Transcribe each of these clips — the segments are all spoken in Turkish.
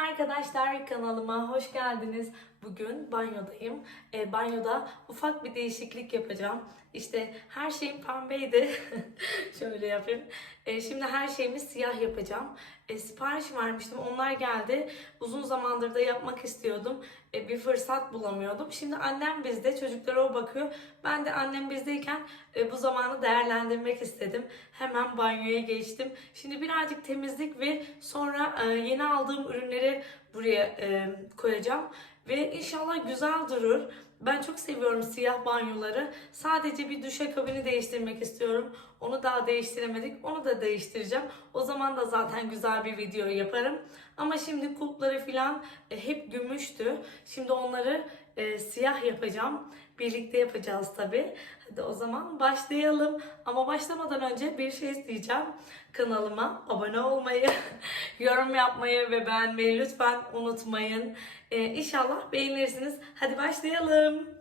arkadaşlar kanalıma hoş geldiniz. Bugün banyodayım. E, banyoda ufak bir değişiklik yapacağım. İşte her şeyim pembeydi. Şöyle yapayım. E, şimdi her şeyimi siyah yapacağım. E, sipariş vermiştim. Onlar geldi. Uzun zamandır da yapmak istiyordum. E, bir fırsat bulamıyordum. Şimdi annem bizde. Çocuklara o bakıyor. Ben de annem bizdeyken e, bu zamanı değerlendirmek istedim. Hemen banyoya geçtim. Şimdi birazcık temizlik ve sonra e, yeni aldığım ürünleri buraya e, koyacağım. Ve inşallah güzel durur. Ben çok seviyorum siyah banyoları. Sadece bir duşakabini değiştirmek istiyorum. Onu daha değiştiremedik. Onu da değiştireceğim. O zaman da zaten güzel bir video yaparım. Ama şimdi kulpları falan e, hep gümüştü. Şimdi onları e, siyah yapacağım. Birlikte yapacağız tabi. Hadi o zaman başlayalım. Ama başlamadan önce bir şey isteyeceğim. Kanalıma abone olmayı, yorum yapmayı ve beğenmeyi lütfen unutmayın. Ee, inşallah beğenirsiniz. Hadi başlayalım.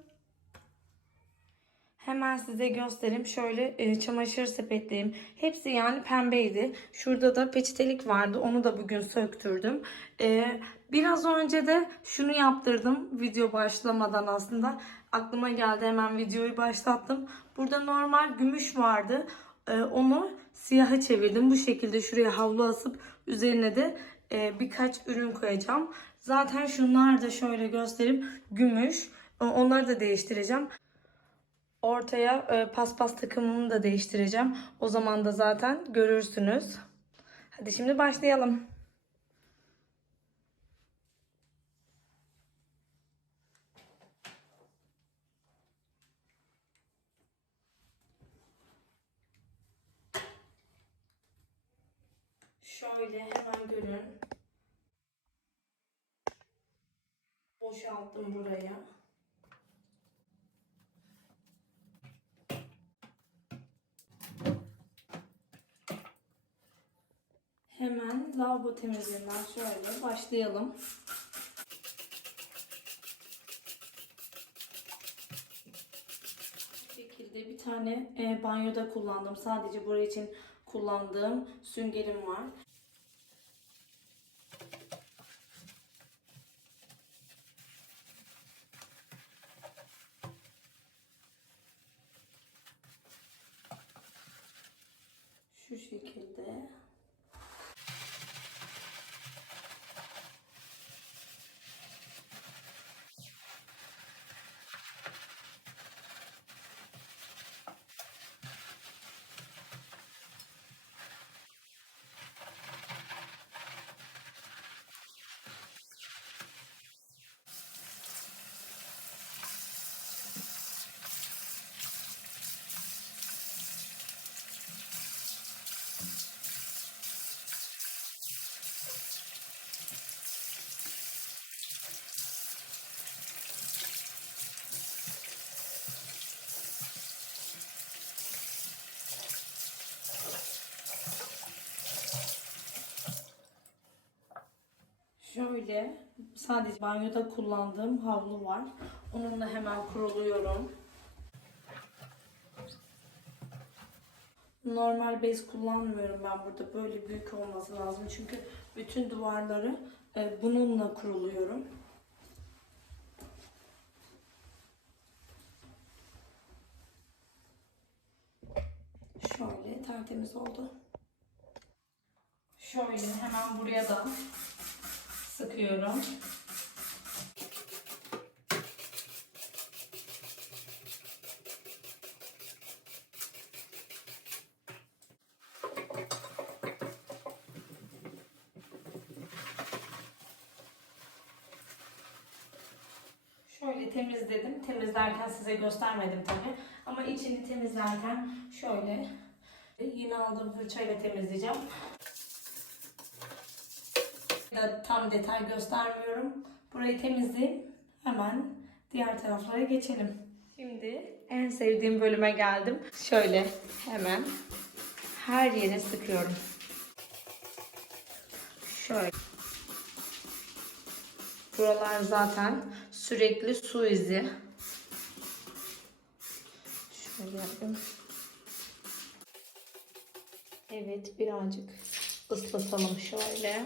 Hemen size göstereyim. Şöyle e, çamaşır sepetlerim. Hepsi yani pembeydi. Şurada da peçetelik vardı. Onu da bugün söktürdüm. E, biraz önce de şunu yaptırdım. Video başlamadan aslında. Aklıma geldi hemen videoyu başlattım. Burada normal gümüş vardı. E, onu siyaha çevirdim. Bu şekilde şuraya havlu asıp üzerine de e, birkaç ürün koyacağım. Zaten şunlar da şöyle göstereyim. Gümüş. Onları da değiştireceğim. Ortaya e, paspas takımımı da değiştireceğim. O zaman da zaten görürsünüz. Hadi şimdi başlayalım. Şöyle hemen görün. Boşalttım buraya. Hemen lavabo temizliğinden şöyle başlayalım. Bu şekilde bir tane e, banyoda kullandım. Sadece buraya için kullandığım süngerim var. Şu şekilde. Şöyle sadece banyoda kullandığım havlu var. Onunla hemen kuruluyorum. Normal bez kullanmıyorum ben burada. Böyle büyük olması lazım. Çünkü bütün duvarları e, bununla kuruluyorum. Şöyle tertemiz oldu. Şöyle hemen buraya da sıkıyorum. Şöyle temizledim. Temizlerken size göstermedim tabi. Ama içini temizlerken şöyle yine aldığım fırçayla temizleyeceğim tam detay göstermiyorum. Burayı temizleyip hemen diğer taraflara geçelim. Şimdi en sevdiğim bölüme geldim. Şöyle hemen her yere sıkıyorum. Şöyle. Buralar zaten sürekli su izi. Şöyle yapayım. Evet birazcık ıslatalım şöyle.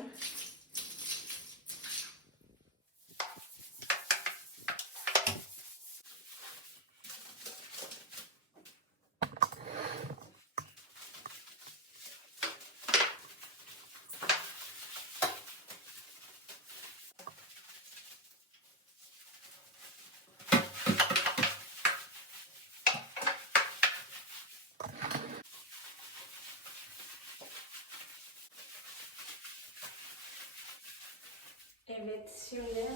Evet şimdi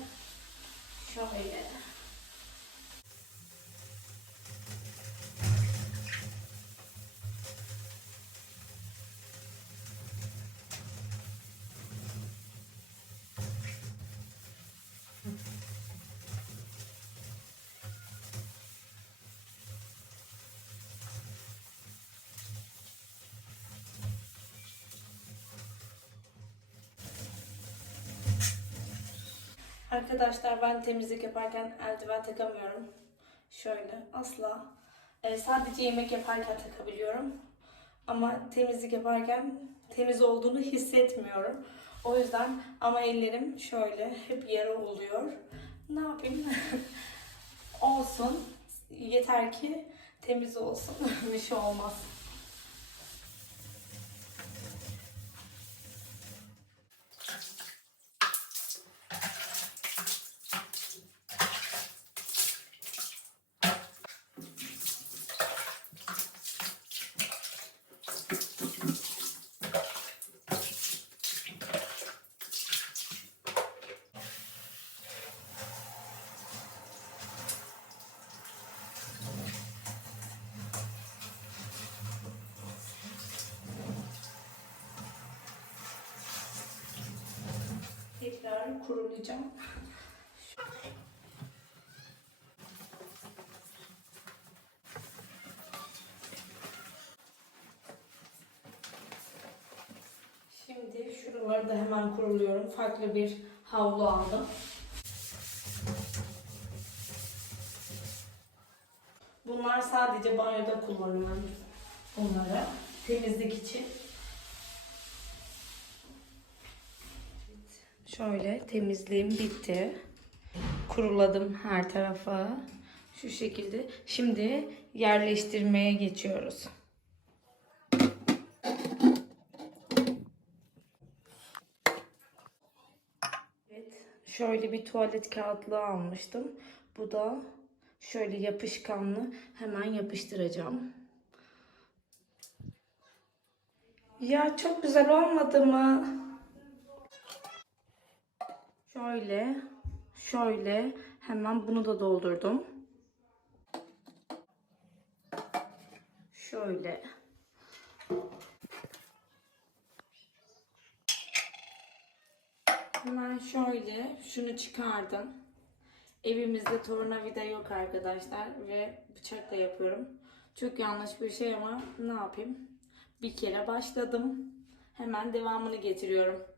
şöyle. Arkadaşlar ben temizlik yaparken eldiven takamıyorum. Şöyle asla. Ee, sadece yemek yaparken takabiliyorum. Ama temizlik yaparken temiz olduğunu hissetmiyorum. O yüzden ama ellerim şöyle hep yara oluyor. Ne yapayım? olsun. Yeter ki temiz olsun. Bir şey olmaz. Tekrar kurulayacağım. Şimdi şuraları da hemen kuruluyorum. Farklı bir havlu aldım. Bunlar sadece banyoda kullanıyorum. Bunları temizlik için. Şöyle temizliğim bitti. Kuruladım her tarafa. Şu şekilde. Şimdi yerleştirmeye geçiyoruz. Evet, şöyle bir tuvalet kağıtlığı almıştım. Bu da şöyle yapışkanlı. Hemen yapıştıracağım. Ya çok güzel olmadı mı? Şöyle, şöyle hemen bunu da doldurdum. Şöyle. Hemen şöyle şunu çıkardım. Evimizde tornavida yok arkadaşlar ve bıçakla yapıyorum. Çok yanlış bir şey ama ne yapayım? Bir kere başladım. Hemen devamını getiriyorum.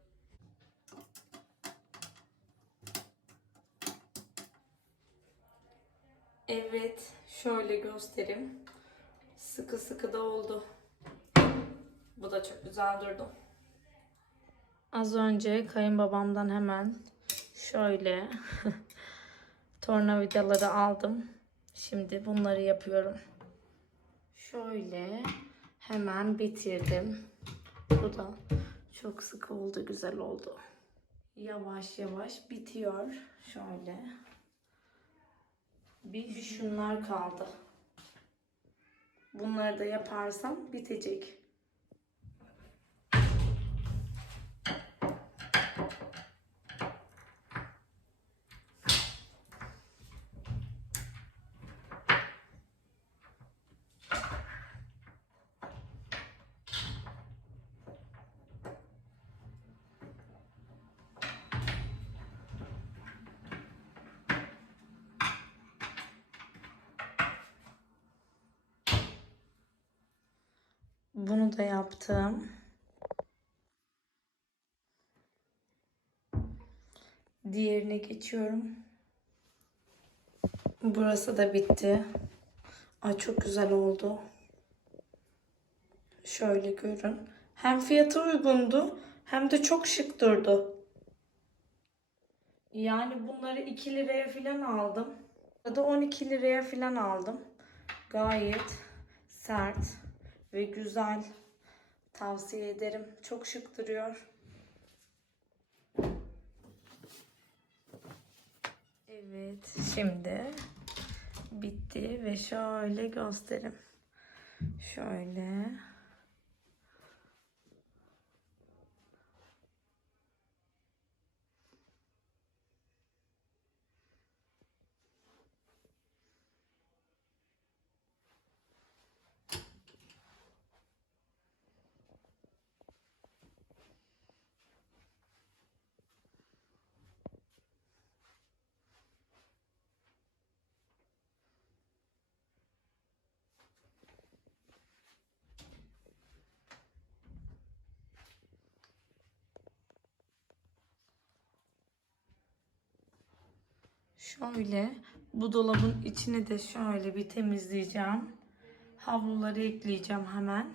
Evet, şöyle göstereyim. Sıkı sıkı da oldu. Bu da çok güzel durdu. Az önce kayınbabamdan hemen şöyle tornavidaları aldım. Şimdi bunları yapıyorum. Şöyle hemen bitirdim. Bu da çok sıkı oldu, güzel oldu. Yavaş yavaş bitiyor. Şöyle. Bir, bir şunlar kaldı. Bunları da yaparsam bitecek. Bunu da yaptım. Diğerine geçiyorum. Burası da bitti. Ay çok güzel oldu. Şöyle görün. Hem fiyatı uygundu hem de çok şık durdu. Yani bunları 2 liraya falan aldım. Ya da 12 liraya falan aldım. Gayet sert ve güzel. Tavsiye ederim. Çok şık duruyor. Evet, şimdi bitti ve şöyle göstereyim. Şöyle. Şöyle bu dolabın içini de şöyle bir temizleyeceğim. Havluları ekleyeceğim hemen.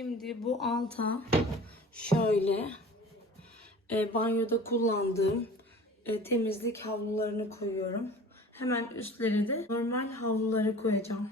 Şimdi bu alta şöyle e, banyoda kullandığım e, temizlik havlularını koyuyorum. Hemen üstleri de normal havluları koyacağım.